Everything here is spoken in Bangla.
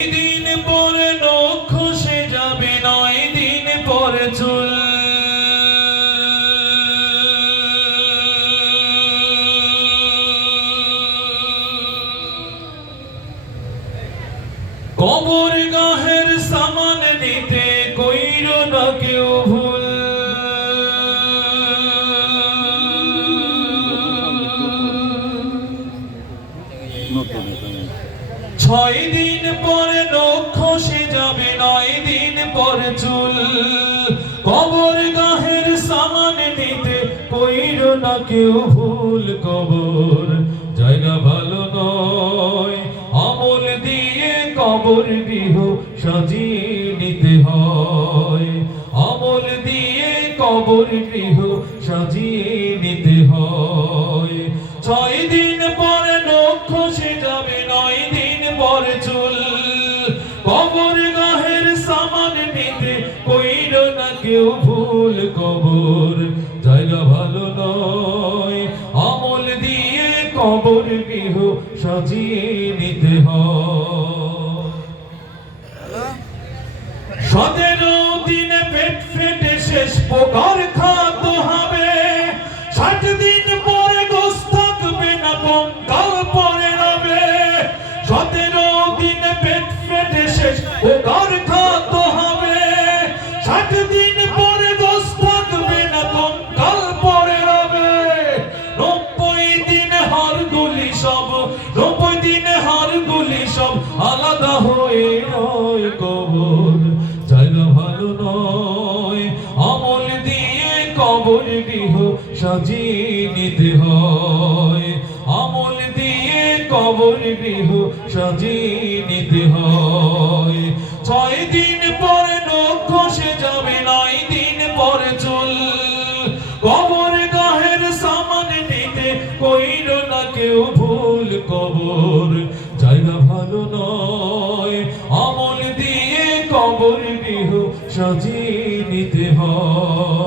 দিন পরে নখ খসে যাবে, নয় দিন পরে চুল। কবর গাহের সামান নিতে কইর না কেউ ভুল। নতুন। ছয় দিন পরে নখ খসে যাবে, নয় দিন পরে চুল। কবর গাহের সামান নিতে কইর না কেউ ভুল কবর। জায়গা ভালো নয়, আমল দিয়ে কবর গৃহ সাজিয়ে নিতে হয়। আমল দিয়ে কবর গৃহ সাজিয়ে কেউ ভুল কবর জায়গা ভালো নয়, আমল দিয়ে কবর গৃহ সাজিয়ে নিতে সতেরো দিনে পেট ফেটে শেষ পোকার খাদ্য হবে। ষাট দিন পরে গোস থাকবে না কঙ্কাল পরে রবে। সতেরো দিনে পেট ফেটে শেষ পোকার হবে ষাট দিন পরে গোস থাকবে না পরে নব্বই দিনে সব, নব্বই দিনে সব আলাদা হয়ে কবর। ভালো নয়, আমল দিয়ে কবর গৃহ সাজিয়ে নিতে হয়। দিয়ে কবর গৃহ সাজিয়ে নিতে হয়। ছয় দিন কেউ ভুল কবর জায়গা ভালো নয়। আমল দিয়ে কবর বিহু সাজিয়ে নিতে হয়।